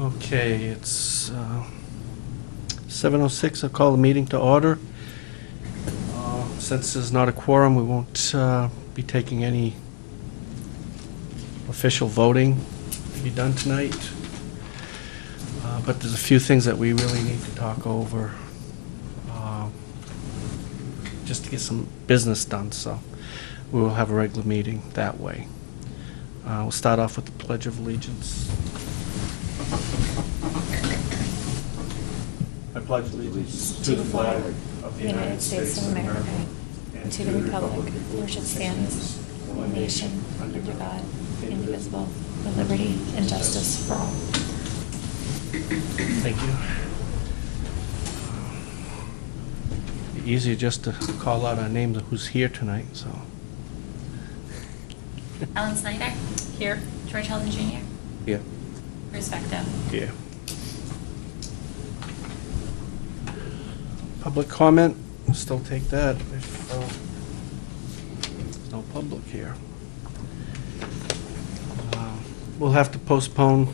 Okay, it's 7:06. I'll call the meeting to order. Since there's not a quorum, we won't be taking any official voting to be done tonight. But there's a few things that we really need to talk over just to get some business done, so we will have a regular meeting that way. We'll start off with the Pledge of Allegiance. I pledge allegiance To the flag of the United States of America and to the republic which it stands, one nation, under God, indivisible, with liberty and justice for all. Thank you. Be easier just to call out our names of who's here tonight, so. Ellen Snyder. Here. George Heldon Jr. Yeah. Bruce Vecto. Yeah. Public comment, we'll still take that if there's no public here. We'll have to postpone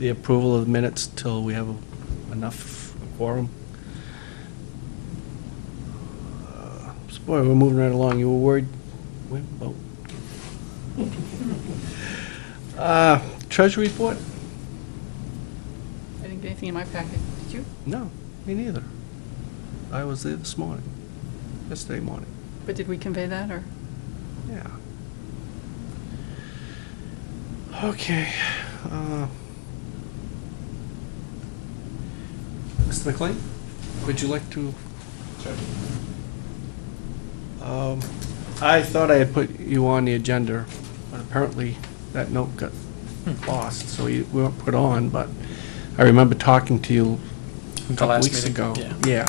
the approval of the minutes till we have enough quorum. So boy, we're moving right along. You were worried? Treasury report? I didn't get anything in my packet. Did you? No, me neither. I was there this morning, yesterday morning. But did we convey that, or? Yeah. Okay. Mr. McLean, would you like to? I thought I had put you on the agenda, but apparently that note got lost, so we weren't put on, but I remember talking to you a couple last weeks meeting? ago. Yeah.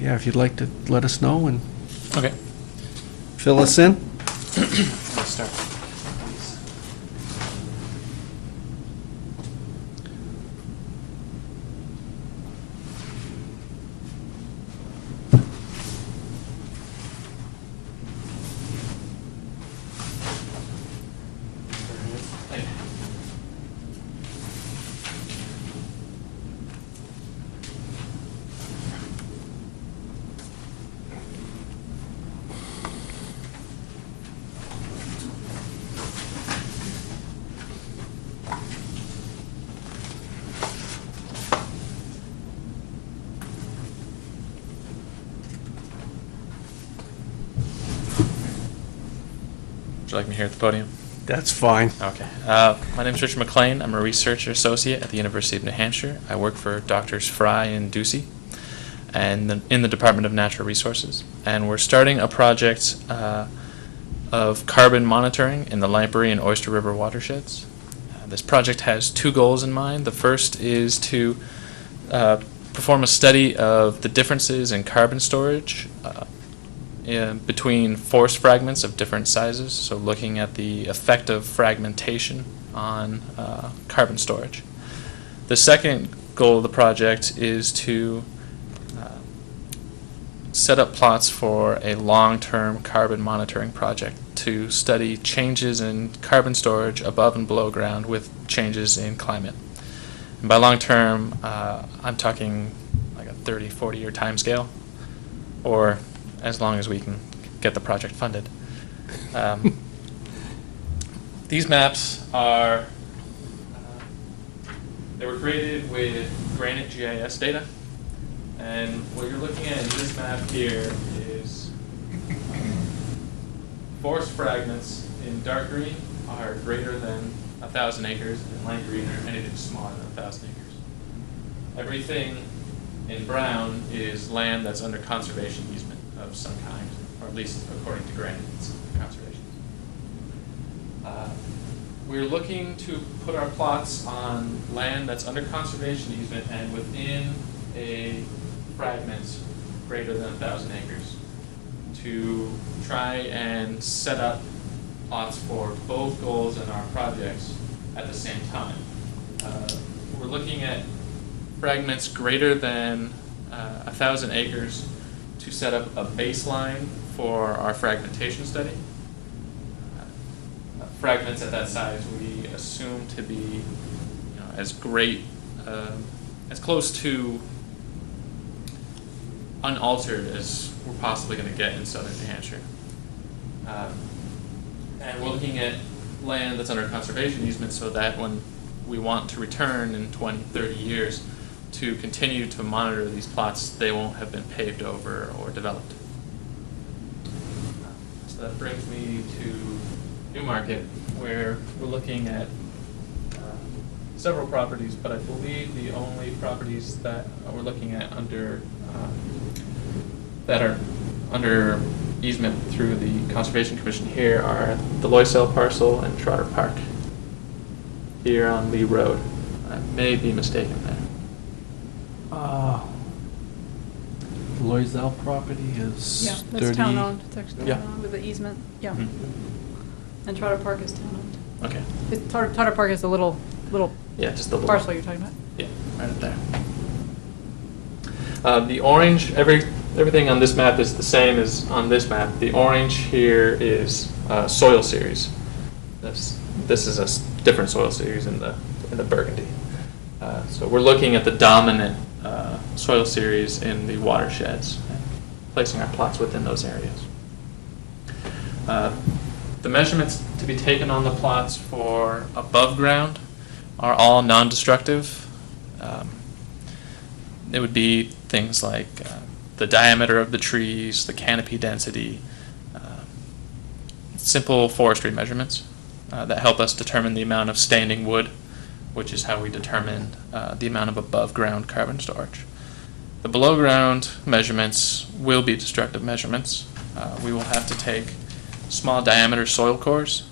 Yeah, if you'd like to let us know and Okay. fill us in. Let's start. Would you like me here at the podium? That's fine. Okay. My name is Richard McLean. I'm a research associate at the University of New Hampshire. I work for Doctors Fry and Ducey and in the Department of Natural Resources. And we're starting a project of carbon monitoring in the Lamprey and Oyster River watersheds. This project has two goals in mind. The first is to perform a study of the differences in carbon storage between forest fragments of different sizes, so looking at the effect of fragmentation on carbon storage. The second goal of the project is to set up plots for a long-term carbon monitoring project to study changes in carbon storage above and below ground with changes in climate. And by long-term, I'm talking like a 30, 40-year time scale, or as long as we can get the project funded. These maps are, they were created with Granite GIS data. And what you're looking at in this map here is forest fragments in dark green are greater than 1,000 acres, and light green are anything smaller than 1,000 acres. Everything in brown is land that's under conservation easement of some kind, or at least according to Granite, it's conservation. We're looking to put our plots on land that's under conservation easement and within a fragment greater than 1,000 acres to try and set up plots for both goals in our projects at the same time. We're looking at fragments greater than 1,000 acres to set up a baseline for our fragmentation study. fragments at that size we assume to be, as great, as close to unaltered as we're possibly going to get in southern New Hampshire. And we're looking at land that's under conservation easement so that when we want to return in 20, 30 years to continue to monitor these plots, they won't have been paved over or developed. So that brings me to Newmarket, where we're looking at several properties, but I believe the only properties that we're looking at under that are under easement through the Conservation Commission here are the Loisel parcel and Trotter Park here on Lee Road. I may be mistaken there. Loisel property is Yeah, 30. that's town-owned, it's actually Yeah. town-owned with the easement, yeah. Mhm. And Trotter Park is town-owned. Okay. Trotter Park is the little Yeah, just the little parcel you're talking about. Yeah, right up there. The orange, everything on this map is the same as on this map. The orange here is soil series. This is a different soil series in the burgundy. So we're looking at the dominant soil series in the watersheds and placing our plots within those areas. The measurements to be taken on the plots for above ground are all non-destructive. It would be things like the diameter of the trees, the canopy density, simple forestry measurements that help us determine the amount of standing wood, which is how we determine the amount of above ground carbon storage. The below ground measurements will be destructive measurements. We will have to take small diameter soil cores.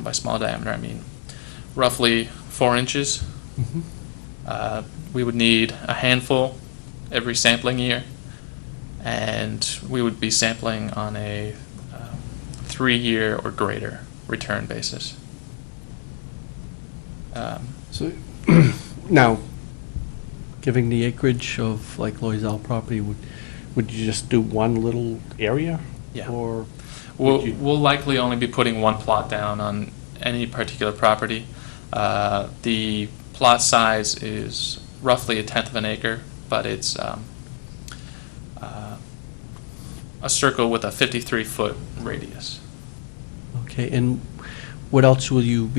By small diameter, I mean roughly 4 inches. Mhm. We would need a handful every sampling year, and we would be sampling on a 3-year or greater return basis. So, now, giving the acreage of like Loisel property, would you just do one little area? Yeah. Or We'll, you- we'll likely only be putting one plot down on any particular property. The plot size is roughly 1/10 of an acre, but it's a circle with a 53-foot radius. Okay, and what else would you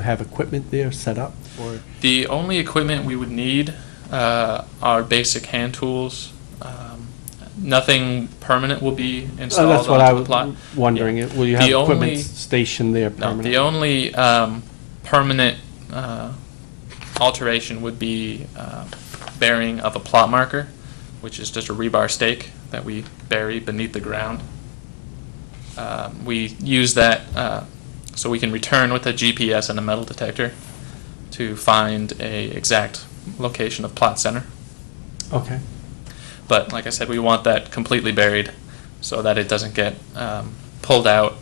have equipment there set up, or? The only equipment we would need are basic hand tools. Nothing permanent will be installed That's what I onto the was plot. wondering. Yeah. Will you have The equipment only- stationed there No, permanently? the only permanent alteration would be burying of a plot marker, which is just a rebar stake that we bury beneath the ground. We use that so we can return with a GPS and a metal detector to find a exact location of plot center. Okay. But like I said, we want that completely buried so that it doesn't get pulled out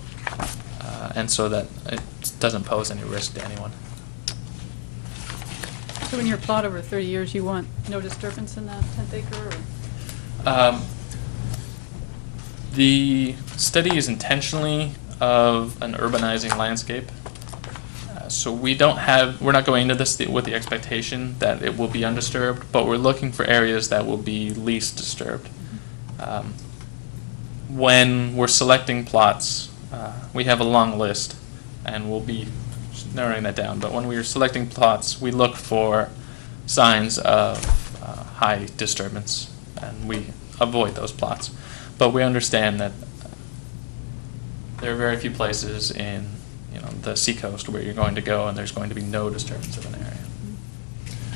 and so that it doesn't pose any risk to anyone. So in your plot over 30 years, you want no disturbance in that 10th acre, or? The study is intentionally of an urbanizing landscape. So we're not going into this with the expectation that it will be undisturbed, but we're looking for areas that will be least disturbed. When we're selecting plots, we have a long list, and we'll be narrowing that down. But when we are selecting plots, we look for signs of high disturbance, and we avoid those plots. But we understand that there are very few places in the seacoast where you're going to go and there's going to be no disturbance of an area.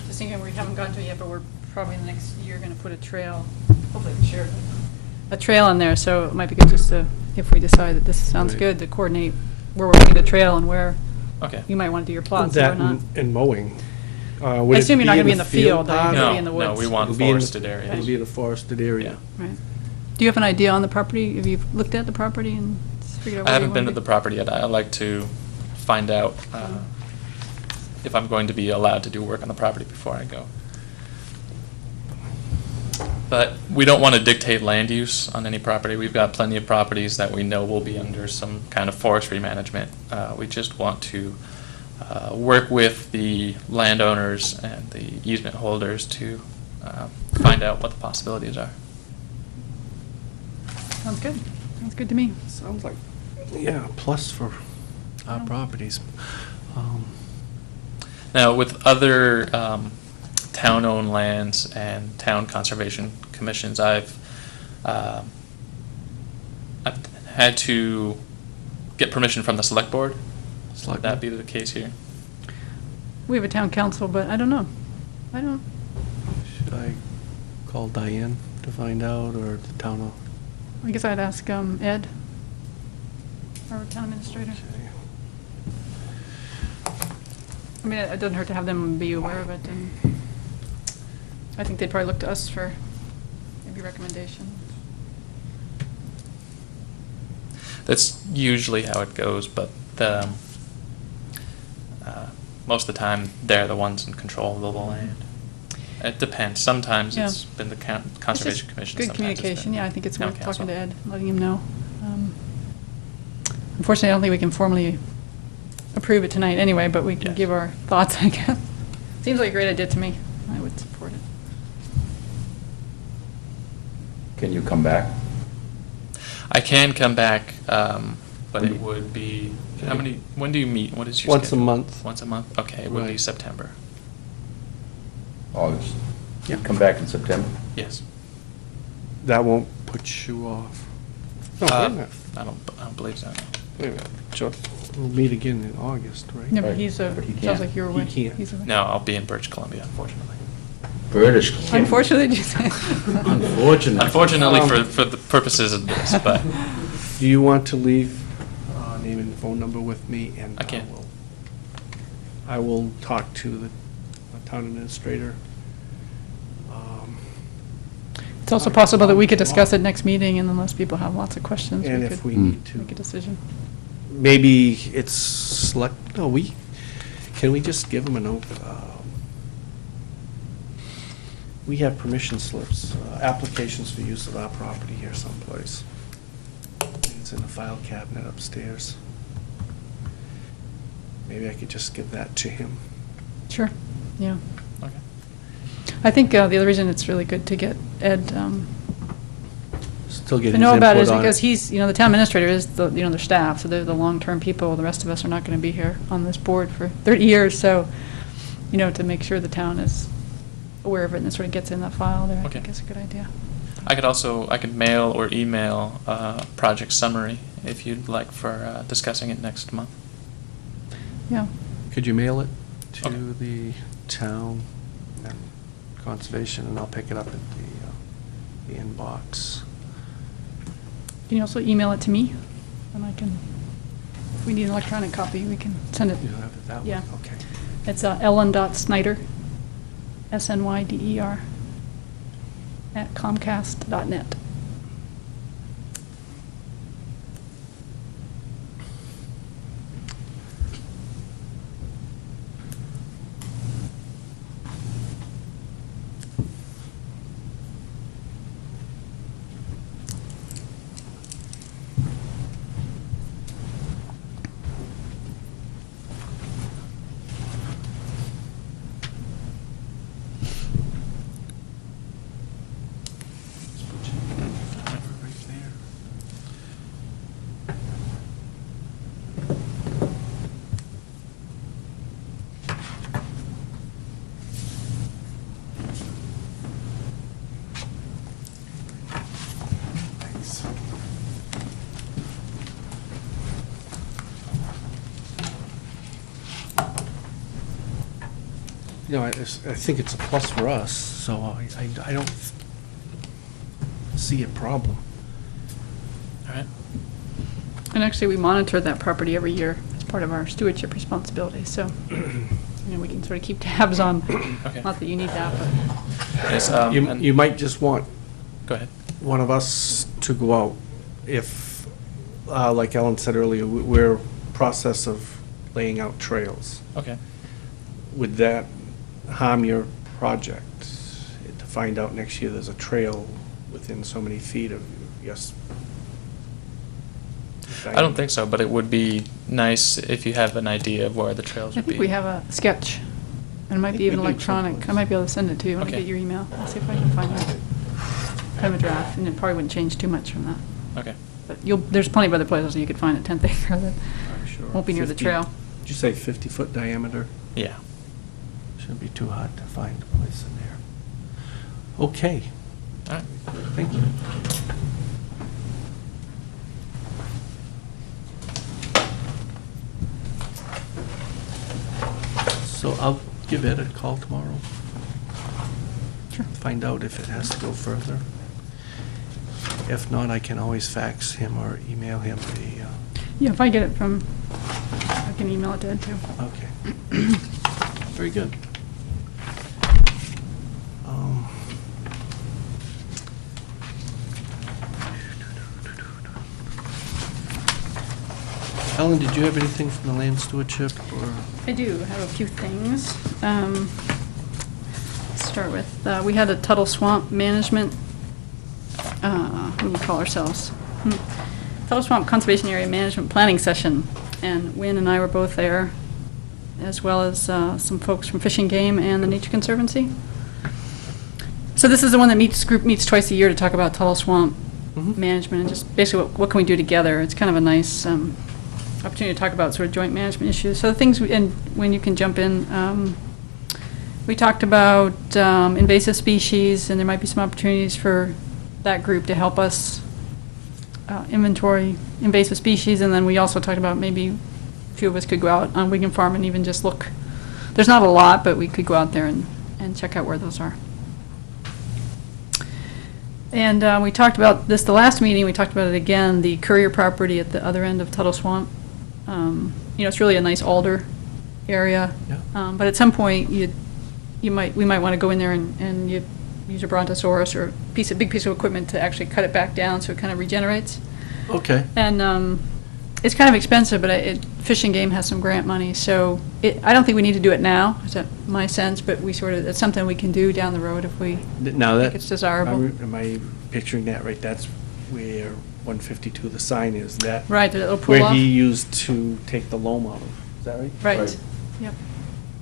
Just thinking, we haven't gotten to it yet, but we're probably in the next year going to put a trail, hopefully we share a trail in there, so it might be good just to, if we decide that this sounds Right. good, to coordinate where we're putting the trail and where Okay. you might want to do your plots or That not. and mowing. I assume you're not going to be in the field, though, you're part? going to No, be in the woods. no, we want It'll be in the- forested areas. It'll be in a forested area. Right. Do you have an idea on the property? Have you looked at the property and figured out I where you haven't been to want the property yet. I like to find out if I'm going to be allowed to do work on the property before I go. But we don't want to dictate land use on any property. We've got plenty of properties that we know will be under some kind of forestry management. We just want to work with the landowners and the easement holders to find out what the possibilities are. Sounds good. Sounds good to me. Sounds like, yeah, plus for our properties. Now, with other town-owned lands and town conservation commissions, I've had to get permission from the select board. Would that be the case here? We have a town council, but I don't know. Should I call Diane to find out, or the town? I guess I'd ask Ed, our town administrator. I mean, it doesn't hurt to have them be aware of it, and I think they'd probably look to us for maybe recommendation. That's usually how it goes, but most of the time, they're the ones in control of the land. It depends. Sometimes Yeah. it's been the It's Conservation just Commission. good sometimes it's communication, been yeah, I think it's town worth talking council. to Ed, letting him know. Unfortunately, I don't think we can formally approve it tonight anyway, but we can Yes. give our thoughts, I guess. Seems like a great idea to me. I would support it. Can you come back? I can come back, but it would be, when do you meet? What is your Once a schedule? month. Once a month? Okay, it would be Right. September. August? Yep. Come back in September? Yes. That won't put you off. No, wait a minute. I don't believe so. Wait a minute. Sure. We'll meet again in August, right? No, but Right, he's, but he sounds can't. like you're He away. can't. He's away. No, I'll be in British Columbia, unfortunately. British Columbia. Unfortunately, did you say? Unfortunately. Unfortunately Um, for the purposes of this, but Do you want to leave name and phone number with me, and I can. I will talk to the town administrator. It's also possible that we could discuss it next meeting, and unless people have lots of questions, And we if could we need to, make a decision. maybe it's select, no, can we just give them a note? We have permission slips, applications for use of our property here someplace. It's in a file cabinet upstairs. Maybe I could just give that to him. Sure, yeah. okay. I think the other reason it's really good to get Ed Still get to his know about it is input on because he's, the town administrator is their staff, so they're the long-term people. The rest of us are not going to be here on this board for 30 years, so, to make sure the town is aware of it and it sort of gets in that file there, I Okay. think is a good idea. I could mail or email project summary if you'd like for discussing it next month. Yeah. Could you mail it to Okay. the town and conservation, and I'll pick it up at the inbox. Can you also email it to me? And I can, if we need an electronic copy, we can send it. You don't have it that way? Yeah. Okay. It's ellen.snyder, SNYDER, @comcast.net. Just put your number right there. Thanks. I think it's a plus for us, so I don't see a problem. All right. And actually, we monitor that property every year as part of our stewardship responsibility, so, we can sort of keep tabs on, Okay. not that you need that, but. Yes, You might just want Go ahead. one of us to go out if, like Ellen said earlier, we're process of laying out trails. Okay. Would that harm your project to find out next year there's a trail within so many feet of, yes. I don't think so, but it would be nice if you have an idea of where the trails I would be. think we have a sketch, and it might think be we even do electronic. someplace. I might be able to send it to you when I Okay. get your email. I'll see if I can find it. Kind of a draft, and it probably wouldn't change too much from that. Okay. But there's plenty of other places you could find a 10th acre that I'm sure. won't be near the 50 trail. Did you say 50-foot diameter? Yeah. Shouldn't be too hard to find a place in there. Okay, All right. thank you. So I'll give Ed a call tomorrow. Sure. Find out if it has to go further. If not, I can always fax him or email him the, Yeah, if I get it from, I can email it to Ed too. okay. Very good. Um, Ellen, did you have anything from the land stewardship, or? I do have a few things. Let's start with, we had a Tuttle Swamp Management, what do we call ourselves? Tuttle Swamp Conservation Area Management Planning Session, and Wynn and I were both there, as well as some folks from Fish and Game and the Nature Conservancy. So this is the one that group meets twice a year to talk about Tuttle Swamp Mhm. management and just basically what can we do together. It's kind of a nice opportunity to talk about sort of joint management issues. So the things, and when you can jump in, we talked about invasive species, and there might be some opportunities for that group to help us inventory invasive species. And then we also talked about maybe a few of us could go out on Wigan Farm and even just look. There's not a lot, but we could go out there and check out where those are. And we talked about this the last meeting. We talked about it again, the Courier property at the other end of Tuttle Swamp. It's really a nice alder area. Yeah. But at some point, we might want to go in there and you use a brontosaurus or a big piece of equipment to actually cut it back down so it kind of regenerates. Okay. And it's kind of expensive, but Fish and Game has some grant money, so I don't think we need to do it now. Is that my sense? But it's something we can do down the road if we Now think it's desirable. Am I picturing that right? That's where 152, the sign is, that? Right, the little Where pull-off. he used to take the loam out of, is that right? Right. Yep.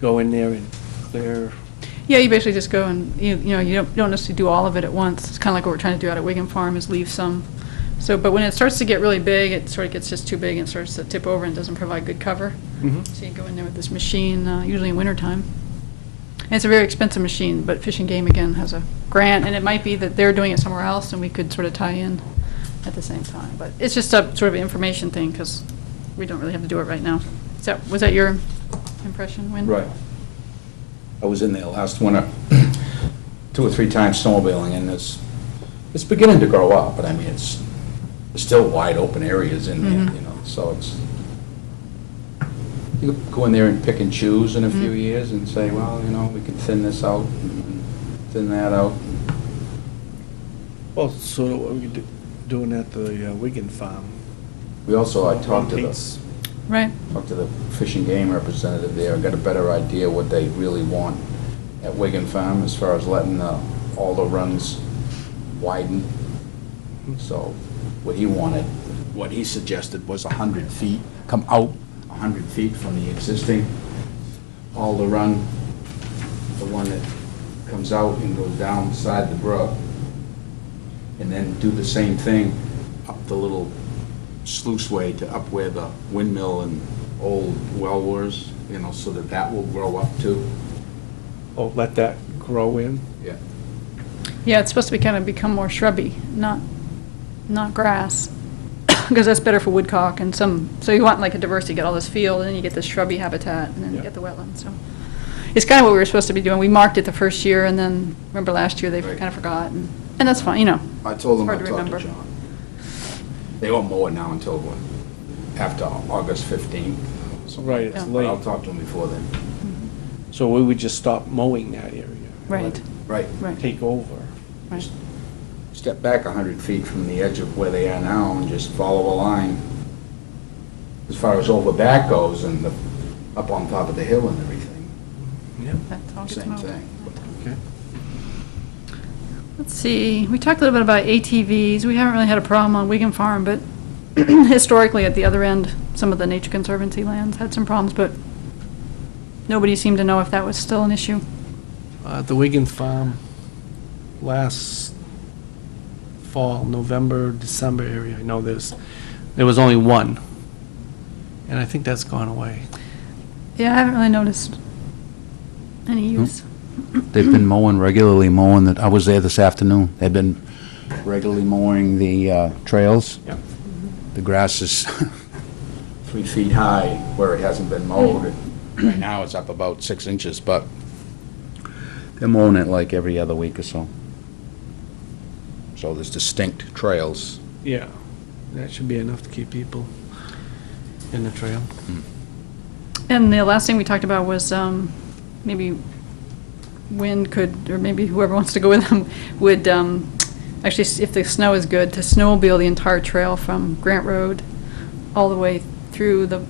Go in there and clear, Yeah, you basically just go and, you don't necessarily do all of it at once. It's kind of like what we're trying to do out at Wigan Farm, is leave some. So, but when it starts to get really big, it sort of gets just too big and starts to tip over and doesn't provide good cover. Mhm. So you go in there with this machine, usually in wintertime. And it's a very expensive machine, but Fish and Game, again, has a grant, and it might be that they're doing it somewhere else, and we could sort of tie in at the same time. But it's just a sort of information thing, because we don't really have to do it right now. Was that your impression, Wynn? Right. I was in there last winter, 2 or 3 times snowmobiling, and it's beginning to grow up, but I mean, it's still wide open areas in there, Mhm. so you could go in there and pick and choose in a few Mhm. years and say, well, we can thin this out and thin that out. well, sort of what we're doing at the Wigan Farm. We also, I talked to Rotates. Right. the Fish and Game representative there, and got a better idea what they really want at Wigan Farm as far as letting all the runs widen. So what he suggested was 100 feet, come out 100 feet from the existing Alder Run, the one that comes out and goes down beside the brook, and then do the same thing up the little sluiceway to up where the windmill and old well was, so that will grow up too. Oh, let that grow in? Yeah. Yeah, it's supposed to become more shrubby, not grass, because that's better for woodcock and so you want like a diversity, you get all this field, and then you get this shrubby habitat, and then you Yeah. get the wetlands, so. It's kind of what we were supposed to be doing. We marked it the first year, and then, remember last year, they Right. kind of forgot, and that's fine, I told them It's I hard to talked remember. to John. They won't mow it now until after August 15th. something like Right, it's that. But I'll late. talk to them before then. So we would just stop mowing that area? Right. Right. Right. Take over? Right. Step back 100 feet from the edge of where they are now and just follow a line as far as over back goes and up on top of the hill and everything. Yeah. That all gets Same mowed. thing. Okay. Let's see, we talked a little bit about ATVs. We haven't really had a problem on Wigan Farm, but historically at the other end, some of the Nature Conservancy lands had some problems, but nobody seemed to know if that was still an issue. The Wigan Farm last fall, November, December area, I know there was only one. And I think that's gone away. Yeah, I haven't really noticed any use. They've been regularly mowing, I was there this afternoon. They've been regularly mowing the trails. Yep. The grass is 3 feet high where it hasn't been mowed. Right now it's up about 6 inches, but they're mowing it like every other week or so. So there's distinct trails. Yeah, that should be enough to keep people in the trail. And the last thing we talked about was maybe Wind could, or maybe whoever wants to go with them, would actually, if the snow is good, to snowmobile the entire trail from Grant Road all the way through the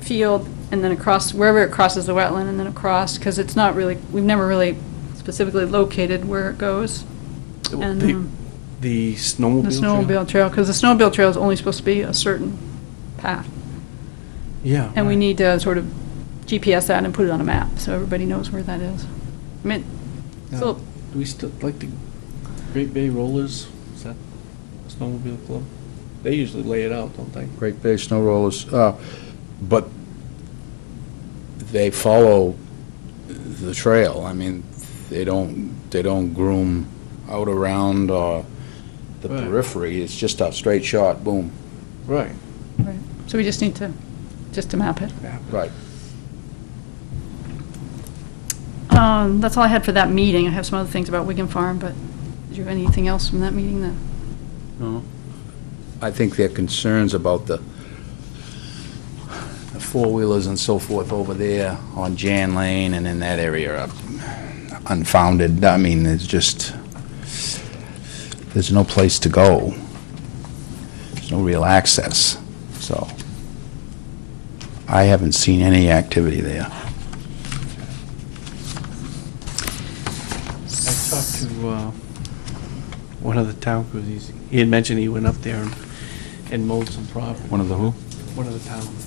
field and then across, wherever it crosses the wetland, and then across, because it's not really, we've never really specifically located where it goes. And The snowmobile the trail? snowmobile trail, because the snowmobile trail is only supposed to be a certain path. Yeah. And we right. need to sort of GPS that and put it on a map, so everybody knows where that is. I mean, Now, so, do we still, like the Great Bay Rollers, is that a snowmobile club? They usually lay it out, don't they? Great Bay Snow Rollers, but they follow the trail. I mean, they don't groom out around the Right. periphery. It's just a straight shot, boom. Right. right, so we just need to map it. Yeah. Right. That's all I had for that meeting. I have some other things about Wigan Farm, but did you have anything else from that meeting that? No. I think their concerns about the four-wheelers and so forth over there on Jan Lane and in that area are unfounded. I mean, there's no place to go. There's no real access, so I haven't seen any activity there. I talked to one of the town crews. He had mentioned he went up there and mowed some property. One of the who? One of the towns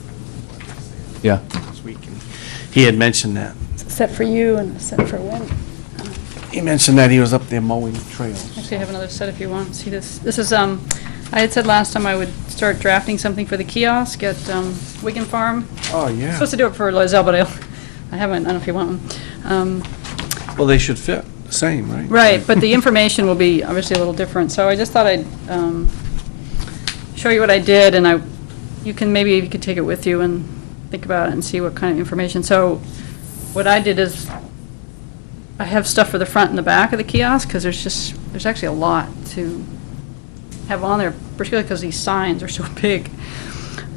Yeah. this week. And he had mentioned that. Set for you and set for Wind. He mentioned that he was up there mowing trails. Actually, I have another set if you want. See this? This is, I had said last time I would start drafting something for the kiosk at Wigan Farm. Oh, yeah. Supposed to do it for Loisel, but I haven't. I don't know if you want one. Well, they should fit the same, right? Right, but the information will be obviously a little different. So I just thought I'd show you what I did, and you can take it with you and think about it and see what kind of information. So what I did is I have stuff for the front and the back of the kiosk, because there's actually a lot to have on there, particularly because these signs are so big.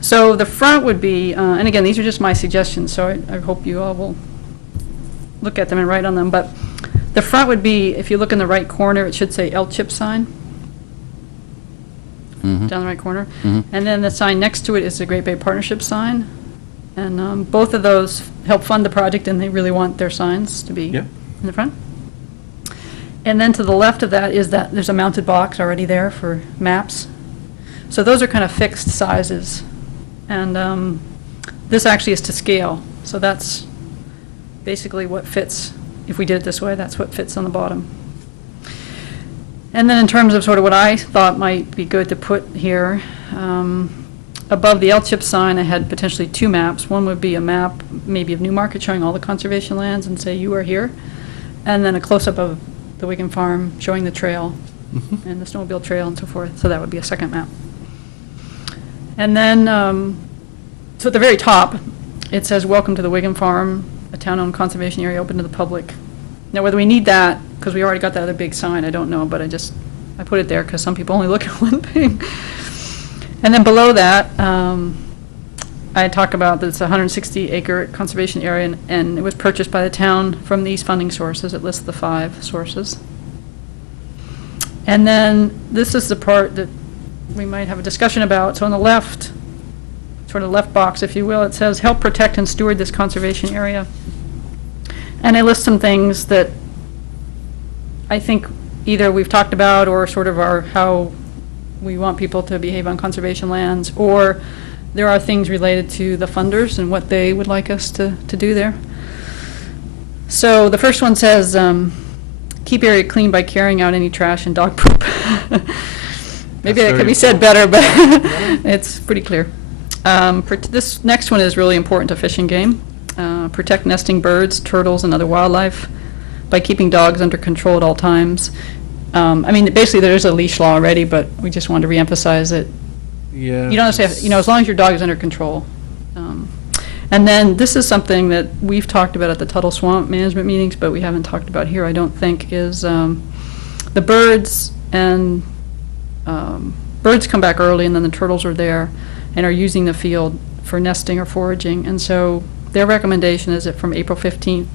So the front would be, and again, these are just my suggestions, so I hope you all will look at them and write on them, but the front would be, if you look in the right corner, it should say L-chip sign, down the right corner. Mhm. And then the sign next to it is the Great Bay Partnership sign. And both of those help fund the project, and they really want their signs to be Yep. in the front. And then to the left of that is that there's a mounted box already there for maps. So those are kind of fixed sizes. And this actually is to scale. So that's basically what fits. If we did it this way, that's what fits on the bottom. And then in terms of sort of what I thought might be good to put here, above the L-chip sign, I had potentially 2 maps. One would be a map maybe of Newmarket showing all the conservation lands and say you are here. And then a close-up of the Wigan Farm showing the trail and the snowmobile trail and so forth. So that would be a second map. And then, so at the very top, it says, "Welcome to the Wigan Farm, a town-owned conservation area open to the public." Now, whether we need that, because we already got that other big sign, I don't know, but I put it there because some people only look at one thing. And then below that, I talk about that it's a 160-acre conservation area, and it was purchased by the town from these funding sources. It lists the 5 sources. And then this is the part that we might have a discussion about. So on the left, sort of left box, if you will, it says, "Help protect and steward this conservation area." And I list some things that I think, either we've talked about or sort of our, how we want people to behave on conservation lands, or there are things related to the funders and what they would like us to do there. So the first one says, keep area clean by carrying out any trash and dog poop. Maybe that could be said better, but it's pretty clear. This next one is really important to Fish and Game. Protect nesting birds, turtles, and other wildlife by keeping dogs under control at all times. I mean, basically, there's a leash law already, but we just wanted to reemphasize it. Yeah. You don't have to, as long as your dog is under control. And then this is something that we've talked about at the Tuttle Swamp management meetings, but we haven't talked about here, I don't think, is the birds and birds come back early, and then the turtles are there and are using the field for nesting or foraging. And so their recommendation is that from April 15th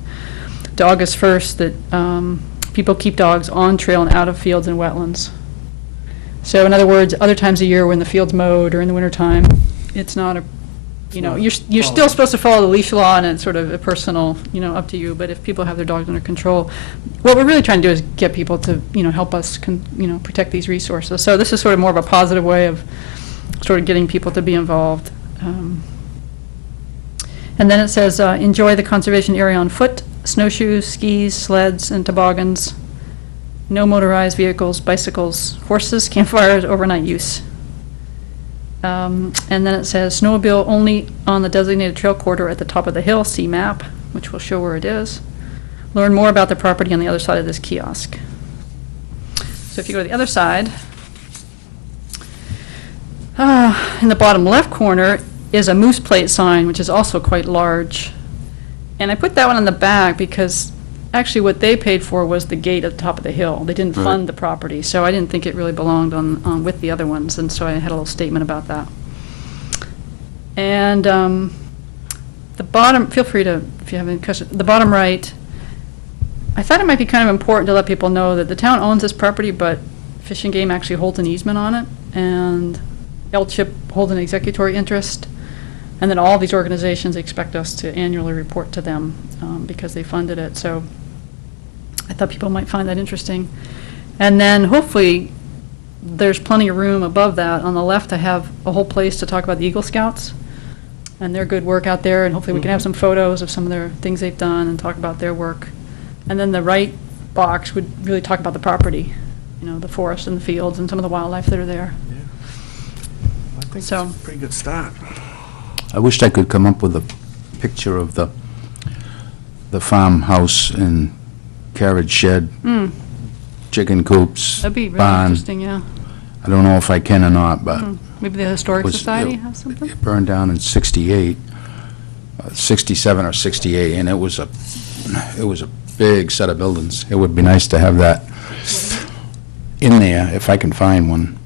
to August 1st that people keep dogs on trail and out of fields and wetlands. So in other words, other times of year when the field's mowed or in the wintertime, it's not a, you're still supposed to follow the leash law, and it's sort of a personal, up to you. But if people have their dogs under control, what we're really trying to do is get people to, help us, protect these resources. So this is sort of more of a positive way of sort of getting people to be involved. And then it says, enjoy the conservation area on foot, snowshoes, skis, sleds, and toboggans. No motorized vehicles, bicycles, horses, campfires, overnight use. And then it says snowmobile only on the designated trail corridor at the top of the hill, see map, which will show where it is. Learn more about the property on the other side of this kiosk. So if you go to the other side, in the bottom left corner is a moose plate sign, which is also quite large. And I put that one on the back because actually what they paid for was the gate at the top of the hill. They didn't fund the property, so I didn't think it really belonged on with the other ones, and so I had a little statement about that. And the bottom, feel free to, if you have any questions, the bottom right, I thought it might be kind of important to let people know that the town owns this property, but Fish and Game actually holds an easement on it, and LCHIP holds an executory interest, and then all these organizations expect us to annually report to them because they funded it. So I thought people might find that interesting. And then hopefully there's plenty of room above that on the left to have a whole place to talk about the Eagle Scouts and their good work out there, and hopefully we can have some photos of some of their things they've done and talk about their work. And then the right box would really talk about the property, the forest and the fields and some of the wildlife that are there. Yeah. I think So- it's a pretty good start. I wished I could come up with a picture of the farmhouse and carriage shed, chicken coops, That'd be really barn. interesting, yeah. I don't know if I can or not, but Maybe the Historic was- Society it- has something? it burned down in 68, 67 or 68, and it was a big set of buildings. It would be nice to have that in there if I can find one.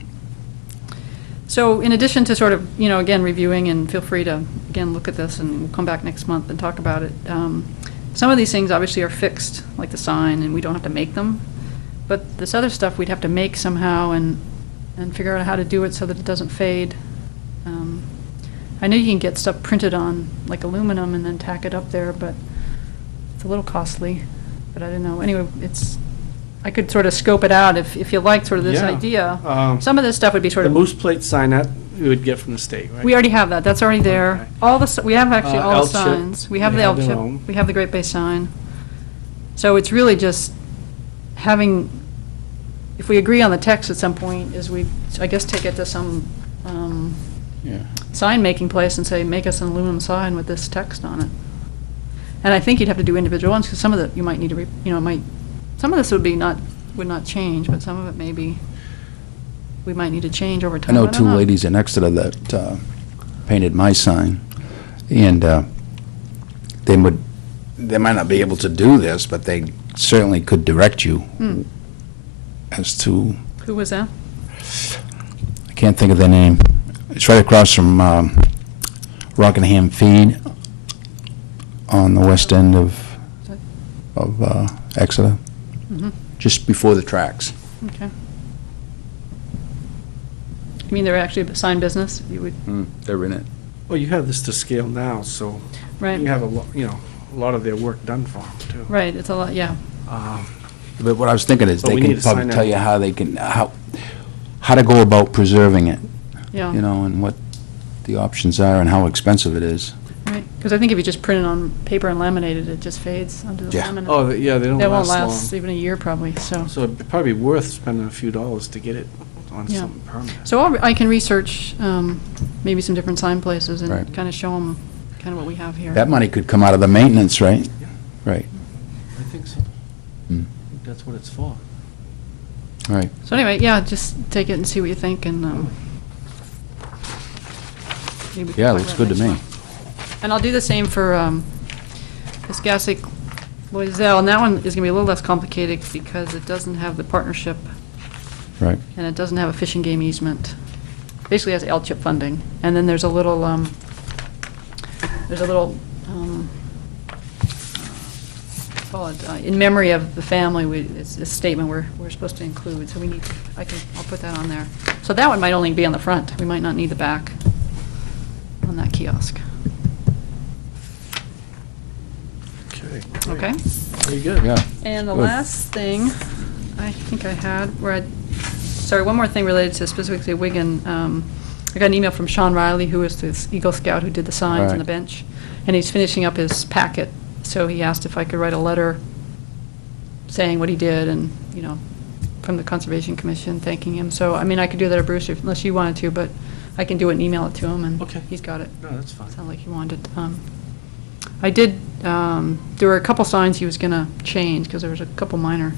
So in addition to sort of, again, reviewing, and feel free to, again, look at this, and we'll come back next month and talk about it. Some of these things obviously are fixed, like the sign, and we don't have to make them. But this other stuff we'd have to make somehow and figure out how to do it so that it doesn't fade. I know you can get stuff printed on, like aluminum, and then tack it up there, but it's a little costly. But I don't know. Anyway, I could sort of scope it out if you like sort of this Yeah. idea. Some of this stuff would be sort The of. moose plate sign that we would get from the state, right? We already have that, that's already there. Okay. All we have actually all the L-chip, signs. We have they the have their L-chip, own. we have the Great Bay sign. So it's really just having, if we agree on the text at some point, is I guess take it to some Yeah. sign-making place and say, make us an aluminum sign with this text on it. And I think you'd have to do individual ones, because some of it you might need to, some of this would not change, but some of it maybe we might need to change over I time. know don't two ladies in Exeter that painted my sign, and they might not be able to do this, but they certainly could direct you as to, Who was that? I can't think of their name. It's right across from Rockingham Feed on the west end of Exeter, Mhm. just before the tracks. Okay. You mean they're actually a sign business? You would, They're in it. Well, you have this to scale now, so right, you have a lot of their work done for them, too. right, it's a lot, yeah. But what I was thinking is But they we need can to probably sign tell that. you how they can, how to go about preserving it, Yeah. you know, and what the options are and how expensive it is. Right, because I think if you just print it on paper and laminate it, it just fades under the Yeah. laminate. Oh, yeah, they don't That won't last last long. even a year probably, so. So it'd probably be worth spending a few dollars to get it on Yeah. something permanent. So I can research maybe some different sign places and Right. kind of show them kind of what we have here. That money could come out of the maintenance, right? Right. I think so. Mm. I think that's what it's for. Right. So anyway, yeah, just take it and see what you think, and maybe we can Yeah, talk looks about good it to next me. month. And I'll do the same for Piscassic Loisel, and that one is going to be a little less complicated because it doesn't have the partnership, Right. and it doesn't have a fish and game easement. Basically has L-chip funding, and then there's a little, call it, in memory of the family, it's a statement we're supposed to include, so I'll put that on there. So that one might only be on the front, we might not need the back on that kiosk. Okay. Okay? Very good. Yeah. And the Good. last thing I think I had, sorry, one more thing related to specifically Wigan. I got an email from Sean Riley, who is this Eagle Scout who did the signs and the Right. bench, and he's finishing up his packet, so he asked if I could write a letter saying what he did and, from the Conservation Commission, thanking him. So, I mean, I could do that at Bruce unless you wanted to, but I can do it and email it to him, and Okay. he's got it. No, that's fine. Sounded like he wanted. I did, there were a couple signs he was going to change, because there was a couple minor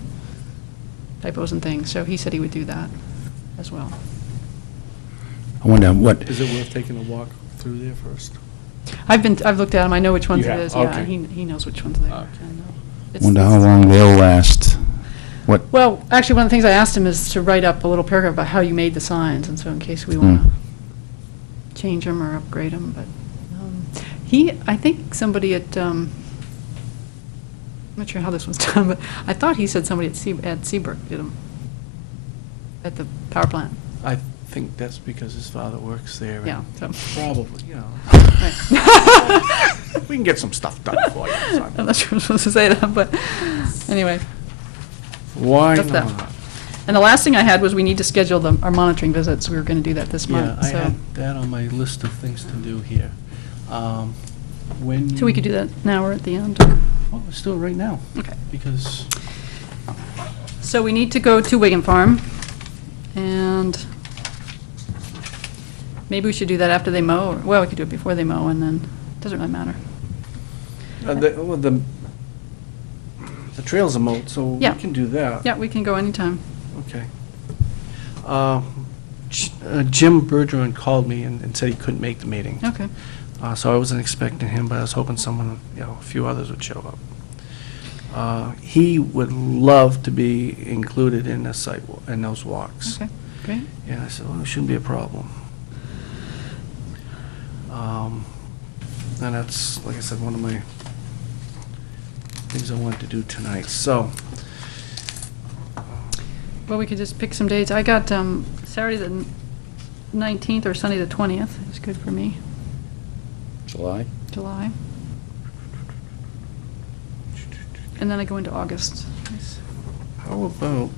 typos and things, so he said he would do that as well. I wonder what, Is it worth taking a walk through there first? I've looked at them, I know which ones You it have? is, yeah, Okay. he knows which ones they are. Okay. And, it's- wonder how long they'll last. What, Well, actually, one of the things I asked him is to write up a little paragraph about how you made the signs, and so in case we want to change them or upgrade them, but I think somebody at, I'm not sure how this was done, but I thought he said somebody at Seabrook did them, at the power plant. I think that's because his father works there. Yeah, and so- Probably, Right. We can get some stuff done for you, son. I'm not sure I'm supposed to say that, but anyway. Why That's that. not? And the last thing I had was we need to schedule our monitoring visits. We were going to do that this Yeah, month, I so. had that on my list of things to do here. When? So we could do that now or at the end. Well, let's do it right now. Okay. Because, So we need to go to Wigan Farm, and maybe we should do that after they mow, or, well, we could do it before they mow, and then, it doesn't really matter. the trails are mowed, so we Yeah. can do that. Yeah, we can go anytime. Okay. Jim Bergeron called me and said he couldn't make the meeting. Okay. So I wasn't expecting him, but I was hoping someone, a few others would show up. He would love to be included in the site, in those walks. Okay, great. And I said, well, it shouldn't be a problem. And that's, like I said, one of my things I wanted to do tonight, so. Well, we could just pick some dates. I got Saturday the 19th or Sunday the 20th. It's good for me. July? July. And then I go into August. Nice. How about,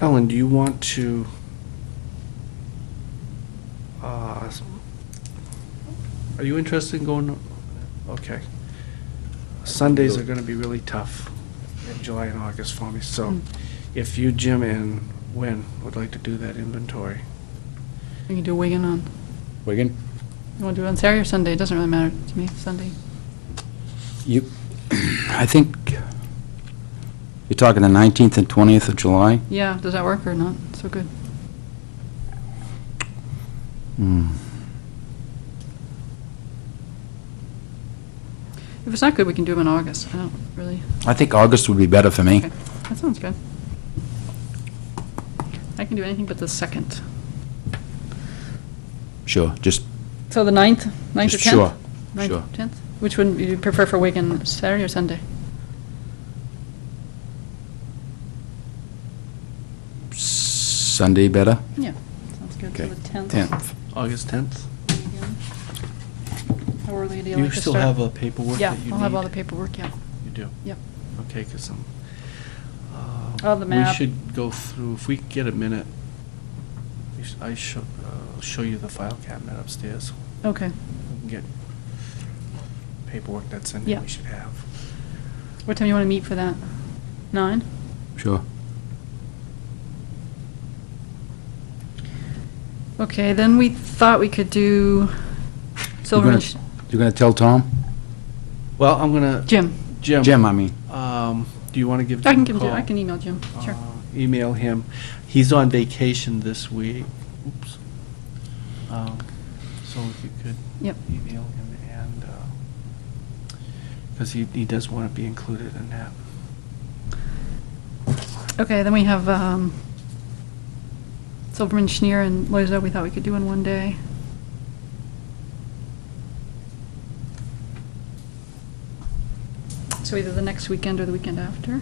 Ellen, do you want to, are you interested in going, okay. Sundays are gonna be really tough in July and August for me, so Mm. if you, Jim, and Win would like to do that inventory. We can do Wigan on, Wigan? you want to do it on Saturday or Sunday? It doesn't really matter to me, Sunday. You, I think, you're talking the 19th and 20th of July? Yeah, does that work or not? So good. Hmm. If it's not good, we can do them in August. I don't really. I think August would be better for me. Okay, that sounds good. I can do anything but the 2nd. Sure, just, So the 9th, 9th or 10th? Just sure, 9th, sure. 10th? Which one do you prefer for Wigan, Saturday or Sunday? Sunday better? Yeah, sounds good. So Okay. the 10th. 10th. August 10th? How early do you You like to still start? have paperwork Yeah, that you need? I'll have all the paperwork, yeah. You do? Yep. Okay, because Oh, the map. we should go through, if we could get a minute, show you the file cabinet upstairs. Okay. We can get paperwork that's in Yeah. there we should have. What time do you want to meet for that? 9? Sure. Okay, then we thought we could do Silverman. You're gonna tell Tom? Well, I'm gonna. Jim. Jim. I mean. Do you want to give I Jim can a call? I can email Jim, sure. Email him. He's on vacation this week. Oops. So if you could Yep. email him and, because he does want to be included in that. Okay, then we have Silverman, Schneer, and Loiseau we thought we could do in one day. So either the next weekend or the weekend after.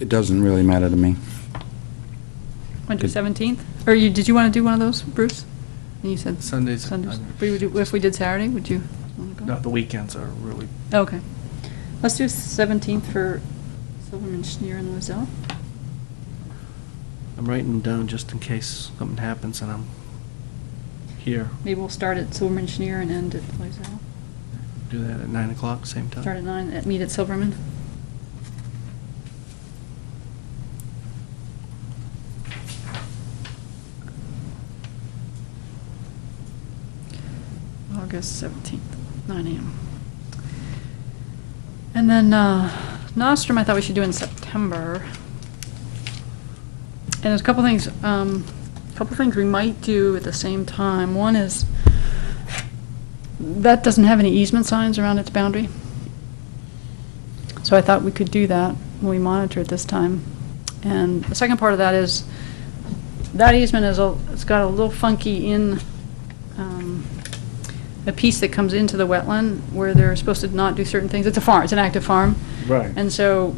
It doesn't really matter to me. Want to do Good. 17th? Or did you want to do one of those, Bruce? And you said Sundays. Sundays. If we did Saturday, would you want to go? No, the weekends are really, Okay. Let's do 17th for Silverman, Schneer, and Loiseau. I'm writing them down just in case something happens and I'm here. Maybe we'll start at Silverman, Schneer, and end at Loiseau. Do that at 9 o'clock, same time. Start at 9, meet at Silverman. August 17th, 9 a.m. And then Nostrum I thought we should do in September. And there's a couple things we might do at the same time. One is, that doesn't have any easement signs around its boundary. So I thought we could do that when we monitor it this time. And the second part of that is, that easement it's got a little funky in a piece that comes into the wetland where they're supposed to not do certain things. It's a farm, it's an active farm. Right. And so,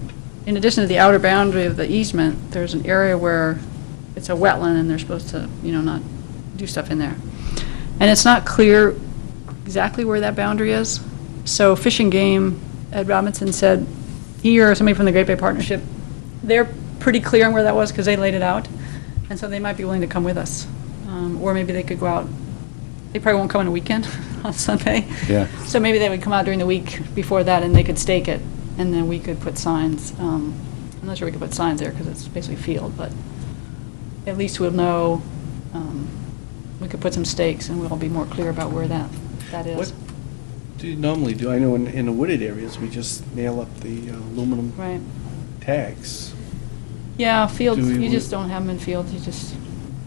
in addition to the outer boundary of the easement, there's an area where it's a wetland and they're supposed to, not do stuff in there. And it's not clear exactly where that boundary is. So Fish and Game, Ed Robinson said, he or somebody from the Great Bay Partnership, they're pretty clear on where that was because they laid it out. And so they might be willing to come with us. Or maybe they could go out. They probably won't come on a weekend, on Sunday. Yeah. So maybe they would come out during the week before that and they could stake it. And then we could put signs. I'm not sure we could put signs there because it's basically field, but at least we'll know. We could put some stakes and we'll be more clear about where that is. What do you normally do? I know in the wooded areas, we just nail up the aluminum Right. tags. Yeah, fields, Do we you just don't have them in fields, you just,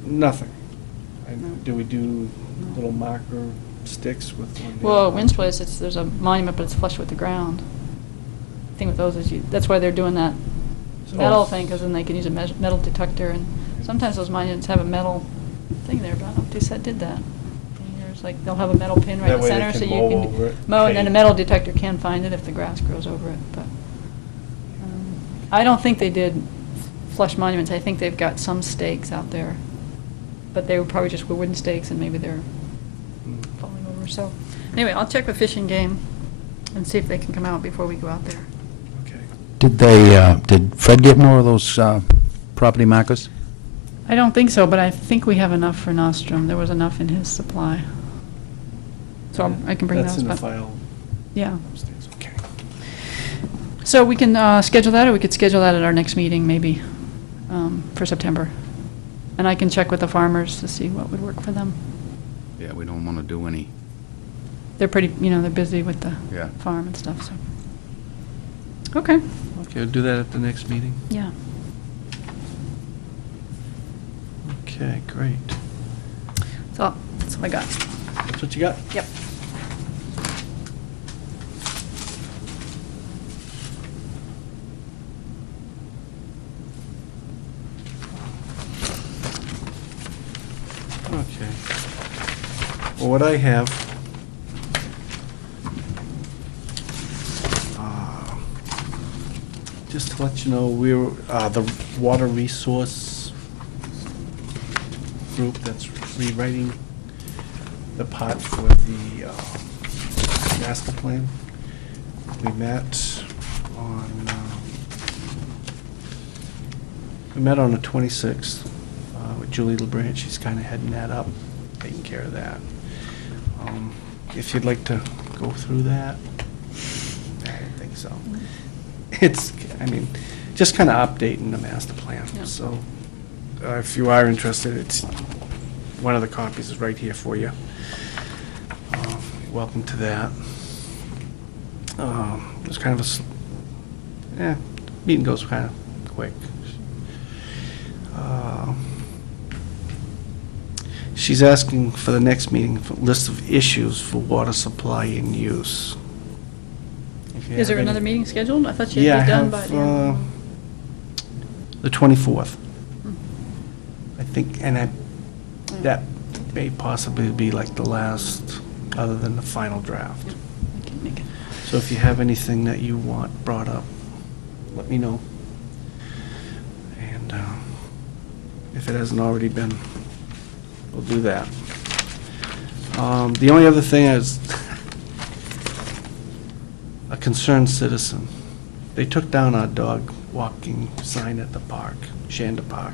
Nothing. And No. do we do little marker sticks with one? well, at Wynn's Place, there's a monument, but it's flush with the ground. The thing with those is that's why they're doing that metal thing, because then they can use a metal detector, and sometimes those monuments have a metal thing there, but I don't know if they said did that. There's like, they'll have a metal pin right That in the way they center, can so you mow can over it, mow, and then a pave. metal detector can find it if the grass grows over it, but. I don't think they did flush monuments, I think they've got some stakes out there, but they were probably just wooden stakes, and maybe they're falling over, so. Anyway, I'll check with Fish and Game and see if they can come out before we go out there. Okay. Did Fred get more of those property markers? I don't think so, but I think we have enough for Nostrum. There was enough in his supply. So I can bring those. That's in the but- file Yeah. upstairs, okay. So we can schedule that, or we could schedule that at our next meeting, maybe, for September. And I can check with the farmers to see what would work for them. Yeah, we don't want to do any. They're pretty, they're busy with the Yeah. farm and stuff, so. Okay, Okay, we'll do that at the next meeting. yeah. Okay, great. That's all I got. That's what you got? Yep. Okay. Well, what I have, just to let you know, the water resource group that's rewriting the part for the master plan. We met on, the 26th with Julie LeBranch. She's kind of heading that up, taking care of that. If you'd like to go through that, I don't think so. It's, I mean, just kind of updating the master plan. Yeah. So if you are interested, it's, one of the copies is right here for you. Welcome to that. It was kind of a, meeting goes kind of quick. She's asking for the next meeting for a list of issues for water supply and use. If you Is there have any- another meeting scheduled? I thought you Yeah, I had to be done have, by the end. the 24th. Hmm. I think, and that may possibly be like the last, other than the final draft. I can make it. So if you have anything that you want brought up, let me know. And if it hasn't already been, we'll do that. The only other thing is a concerned citizen. They took down our dog walking sign at the park, Shanda Park,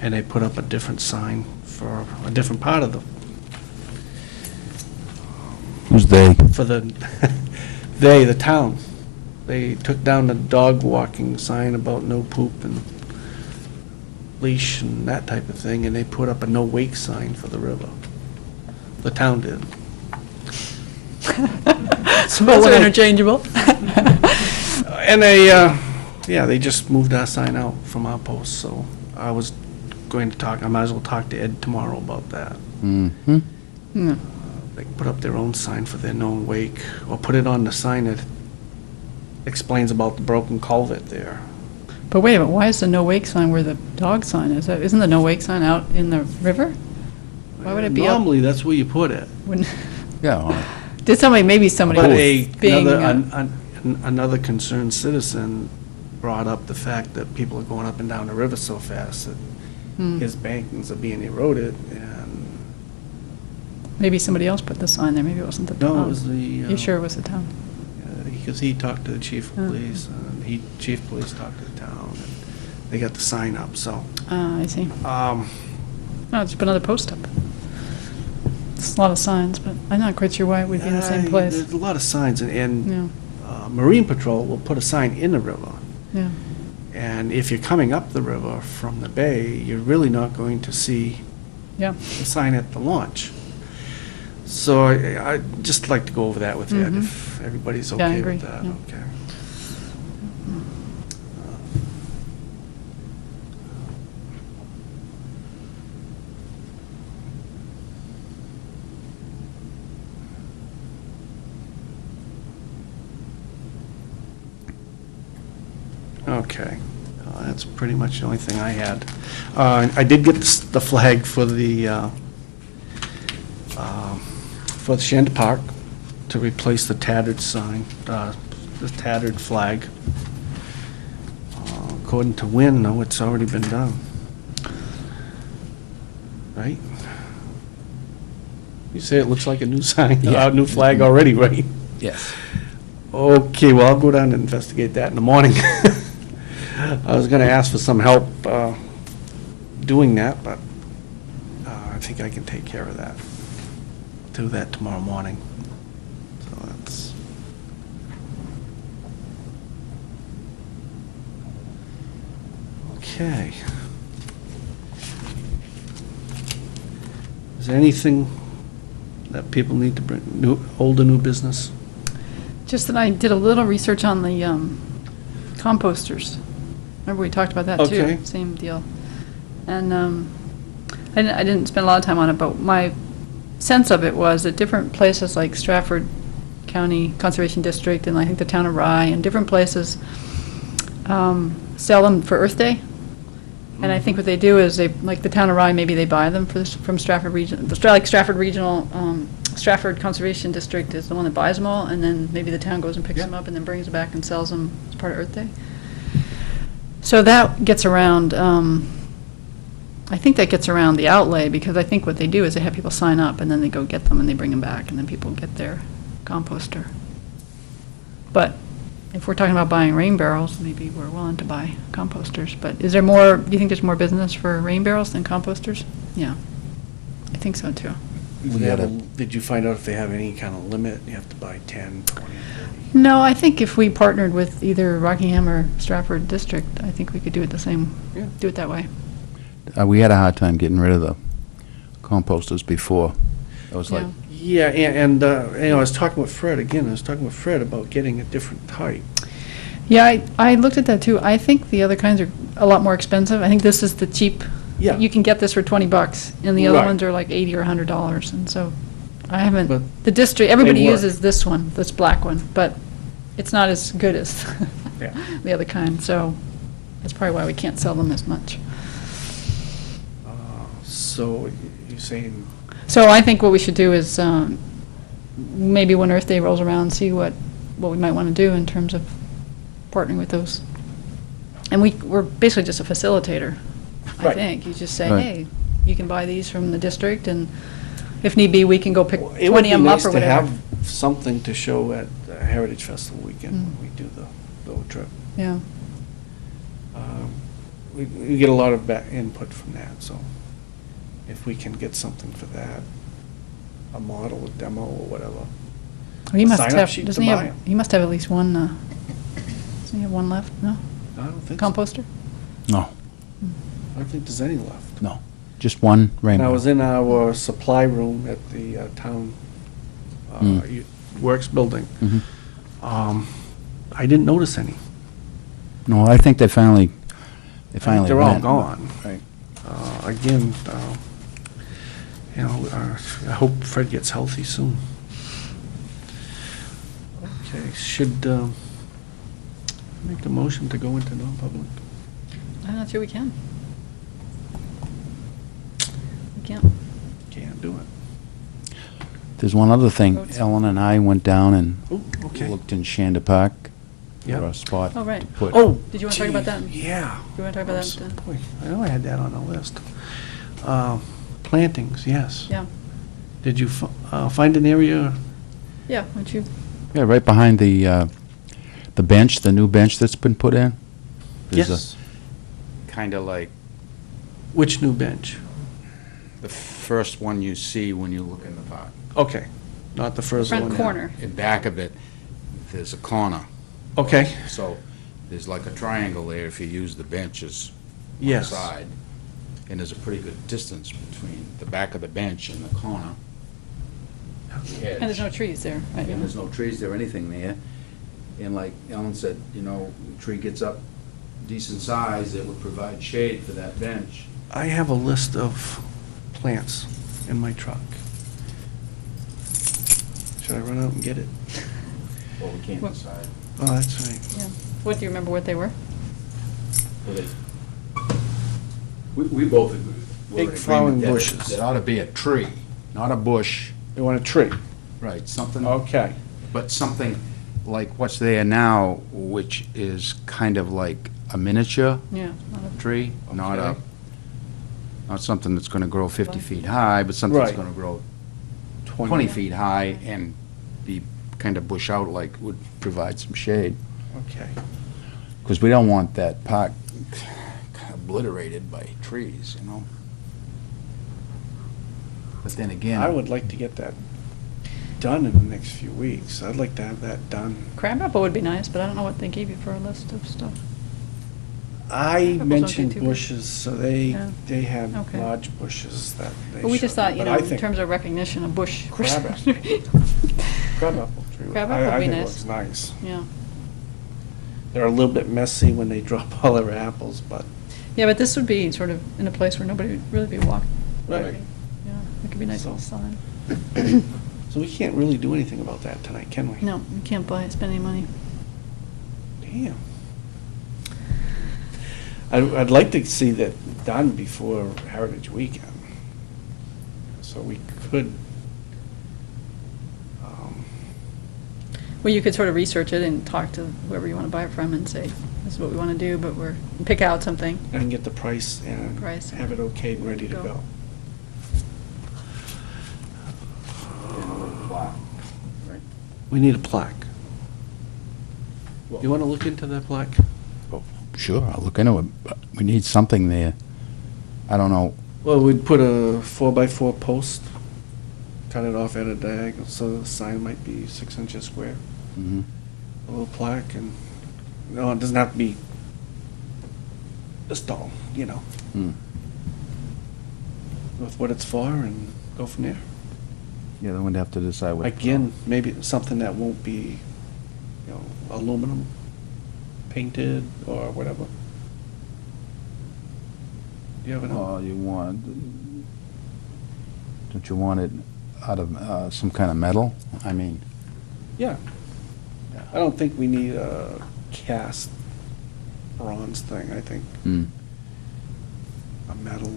and they put up a different sign for a different part of the, Who's they? for the, the town. They took down the dog walking sign about no poop and leash and that type of thing, and they put up a no wake sign for the river. The town did. So those when are I- interchangeable. And they, they just moved our sign out from our post, so I was going to talk, I might as well talk to Ed tomorrow about that. Mm-hmm. Yeah. They can put up their own sign for their known wake, or put it on the sign that explains about the broken culvert there. But wait a minute, why is the no wake sign where the dog sign is? Isn't the no wake sign out in the river? Why would it be up? Normally, that's where you put it. When- Yeah, all right. Did somebody, maybe somebody But was being, another concerned citizen brought up the fact that people are going up and down the river so fast that hmm, his bankings are being eroded, and, maybe somebody else put the sign there, maybe it wasn't the town. no, it was the. You sure it was the town? Because he talked to the chief of Oh. police, and chief of police talked to the town, and they got the sign up, so. I see. Um, No, just put another post up. It's a lot of signs, but I'm not quite sure why it would be in the same place. There's a lot of signs, and Yeah, Marine Patrol will put a sign in the river. yeah. And if you're coming up the river from the bay, you're really not going to see Yeah. the sign at the launch. So I'd just like to go over that with Ed, Mhm. if everybody's Yeah, I okay agree, with that, yeah. okay. Okay, that's pretty much the only thing I had. I did get the flag for the Shanda Park to replace the tattered sign, the tattered flag. According to Win, though, it's already been done. Right? You say it looks like a new sign, Yeah. a new flag already, right? Yes. Okay, well, I'll go down and investigate that in the morning. I was gonna ask for some help doing that, but I think I can take care of that. Do that tomorrow morning. So that's... Okay. Is there anything that people need to bring, old or new business? Just that I did a little research on the composters. Remember we talked about that too? Okay. Same deal. And I didn't spend a lot of time on it, but my sense of it was that different places like Stratford County Conservation District and I think the town of Rye and different places sell them for Earth Day. And I think what they do is they, like the town of Rye, maybe they buy them from Stratford Region, like Stratford Regional, Stratford Conservation District is the one that buys them all, and then maybe the town goes and picks Yeah. them up and then brings them back and sells them as part of Earth Day. So that gets around I think that gets around the outlay, because I think what they do is they have people sign up, and then they go get them, and they bring them back, and then people get their composter. But if we're talking about buying rain barrels, maybe we're willing to buy composters. But is there more, do you think there's more business for rain barrels than composters? Yeah, I think so, too. Do they have did you find out if they have any kind of limit? You have to buy 10, 20, 30? No, I think if we partnered with either Rockingham or Stratford District, I think we could do it the same, Yeah. do it that way. We had a hard time getting rid of the composters before. It was like, Yeah, and I was talking with Fred, again, I was talking with Fred about getting a different type. Yeah, I looked at that too. I think the other kinds are a lot more expensive. I think this is the cheap. Yeah. You can get this for $20, and the other Right. ones are like $80 or $100, and so I haven't, But the district, everybody work. uses this one, this black one, but it's not as good as Yeah. the other kind, so that's probably why we can't sell them as much. So you're saying, So I think what we should do is, maybe when Earth Day rolls around, see what we might want to do in terms of partnering with those. And we're basically just a facilitator, I Right. think. You just say, Right. hey, you can buy these from the district, and if need be, we can go pick it would 20 be of them up nice or to whatever. have something to show at Heritage Festival weekend when we do the road trip. Yeah. We get a lot of input from that, so if we can get something for that, a model, a demo, or whatever. He must sign-up have, sheet doesn't to he buy have, 'em. he must have at least one, doesn't he have one left? No? I don't think so. Composter? no, I don't think there's any left. no, just one rain And I barrel. was in our supply room at the town works building. Mhm. I didn't notice any. No, I think they finally I think they're all went. gone. Right. Again, I hope Fred gets healthy soon. Okay, should make the motion to go into non-public. I'm not sure we can. We can't. Can't do it. There's one other thing. Votes. Ellen and I went down and Oh, okay. looked in Shanda Park Yeah. for a spot Oh, right. to put. Oh. Did you wanna talk about gee, that? Yeah. You wanna talk about that Oh, then? boy, I know I had that on the list. Plantings, yes. Yeah. Did you find an area? Yeah, would you? Yeah, right behind the bench, the new bench that's been put in. Yes. Kind of like Which new bench? the first one you see when you look in the park. Okay, not the first one. Front corner. In back of it, there's a corner. Okay, So there's like a triangle there if you use the benches on the yes. side. And there's a pretty good distance between the back of the bench and the corner. the edge. And there's no trees there, right? And there's no trees there, anything there. And like Ellen said, the tree gets up decent size, it would provide shade for that bench. I have a list of plants in my truck. Should I run out and get it? Well, we can't What- decide. Oh, that's right. Yeah. What, do you remember what they were? We both agree. we're in Big flowering agreement that bushes. It ought to be a tree, not a bush. You want a tree? Right, something. Okay. But something like what's there now, which is kind of like a miniature Yeah. not a- tree, not Okay. something that's gonna grow 50 feet high, but something that's Right. gonna grow 20 feet high and be kind of bush out like would provide some shade. Okay. Because we don't want that park obliterated by trees, But then again. I would like to get that done in the next few weeks. I'd like to have that done. Crabapple would be nice, but I don't know what they gave you for a list of stuff. I Apples don't mentioned get too big. bushes, so Yeah. they had Okay. large bushes that they But we just showed thought, me. you But know, I in think terms of recognition, a bush. Crabapple. Crabapple tree. Crabapple would I be think it nice. looks nice. Yeah. They're a little bit messy when they drop all their apples, but Yeah, but this would be sort of in a place where nobody would really be walking. Right. Yeah, it could be a nice So- little sign. so we can't really do anything about that tonight, can we? No, you can't spend any money. Damn. I'd like to see that done before Heritage Weekend. So we could, Well, you could sort of research it and talk to whoever you want to buy it from and say, this is what we want to do, but pick out something. And get the price and Price. have it okay and ready to Go. go. We need a plaque. You want to look into that plaque? Oh, sure, I'll look into it, but we need something there. I don't know, Well, we'd put a 4x4 post, cut it off at a diagonal, so the sign might be 6 inches square. mhm. A little plaque, and, no, it doesn't have to be this tall, you know, Hmm. with what it's for, and go from there. Yeah, then we'd have to decide what. Again, maybe something that won't be, you know, aluminum painted or whatever. You have an, Oh, you want, don't you want it out of some kind of metal? I mean, yeah. I don't think we need a cast bronze thing, I think hmm, a metal,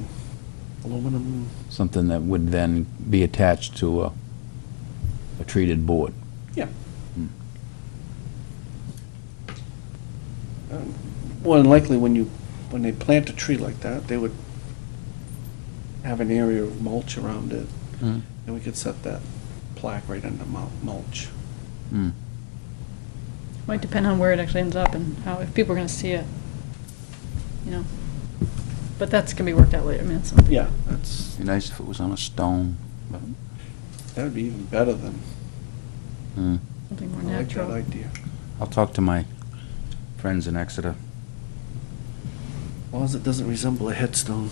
aluminum, something that would then be attached to a treated board. yeah. Hmm. More than likely, when they plant a tree like that, they would have an area of mulch around it, Hmm. and we could set that plaque right under mulch. Hmm. Might depend on where it actually ends up and how, if people are going to see it, you know. But that's going to be worked out later. I mean, it's something. Yeah, that's, Be nice if it was on a stone, but, that would be even better than, hmm. Something more I like that natural. idea. I'll talk to my friends in Exeter. As long as it doesn't resemble a headstone.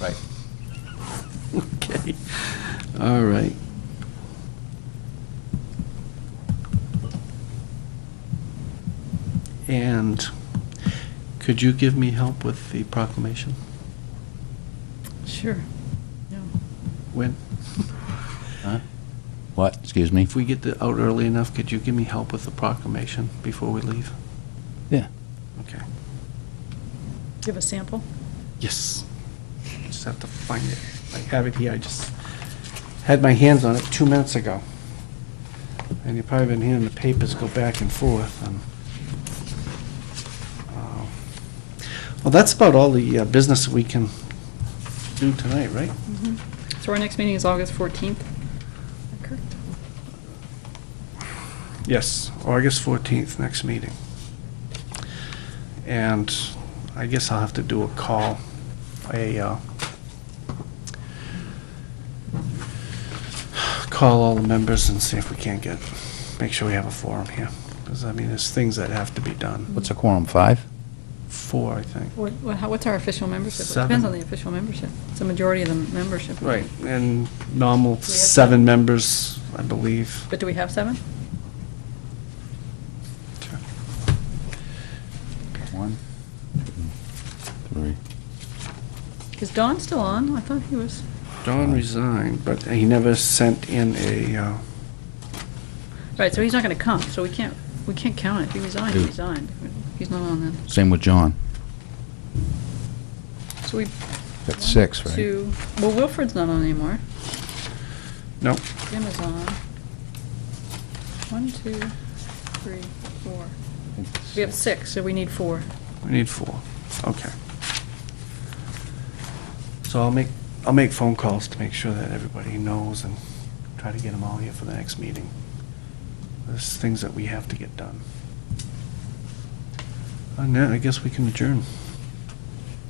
Right. Okay, all right. And could you give me help with the proclamation? Sure. Yeah. When? Huh? What, excuse me? If we get out early enough, could you give me help with the proclamation before we leave? Yeah. Okay. Do you have a sample? Yes. Just have to find it. I have it here, I just had my hands on it 2 minutes ago. And you've probably been hearing the papers go back and forth, and, well, that's about all the business we can do tonight, right? Mhm. So our next meeting is August 14th. Is that correct? Yes, August 14th, next meeting. And I guess I'll have to do a call, call all the members and see if we can't make sure we have a forum here. Because, I mean, there's things that have to be done. What's a quorum, 5? 4, I think. What's our official membership? It 7. depends on the official membership. It's a majority of the membership. Right, and normal Do we have 7 members, I believe. But do we have 7? 1, 2, 3. Is Don still on? I thought he was. Don resigned, but he never sent in a, Right, so he's not going to come, so we can't count it. If he resigned, he Who? resigned. He's not on then. Same with John. So we. That's 6, right? 2. Well, Wilfred's not on anymore. no, Jim is on. 1, 2, 3, 4. We have 6, so we need 4. we need 4. Okay. So I'll make phone calls to make sure that everybody knows and try to get them all here for the next meeting. There's things that we have to get done. And then I guess we can adjourn.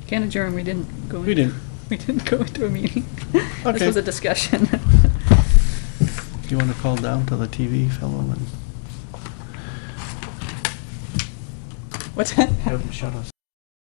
Can't adjourn, we didn't go. We didn't. We didn't go into a meeting. This Okay. was a discussion. Do you want to call down to the TV fellow and What's that? have him shut us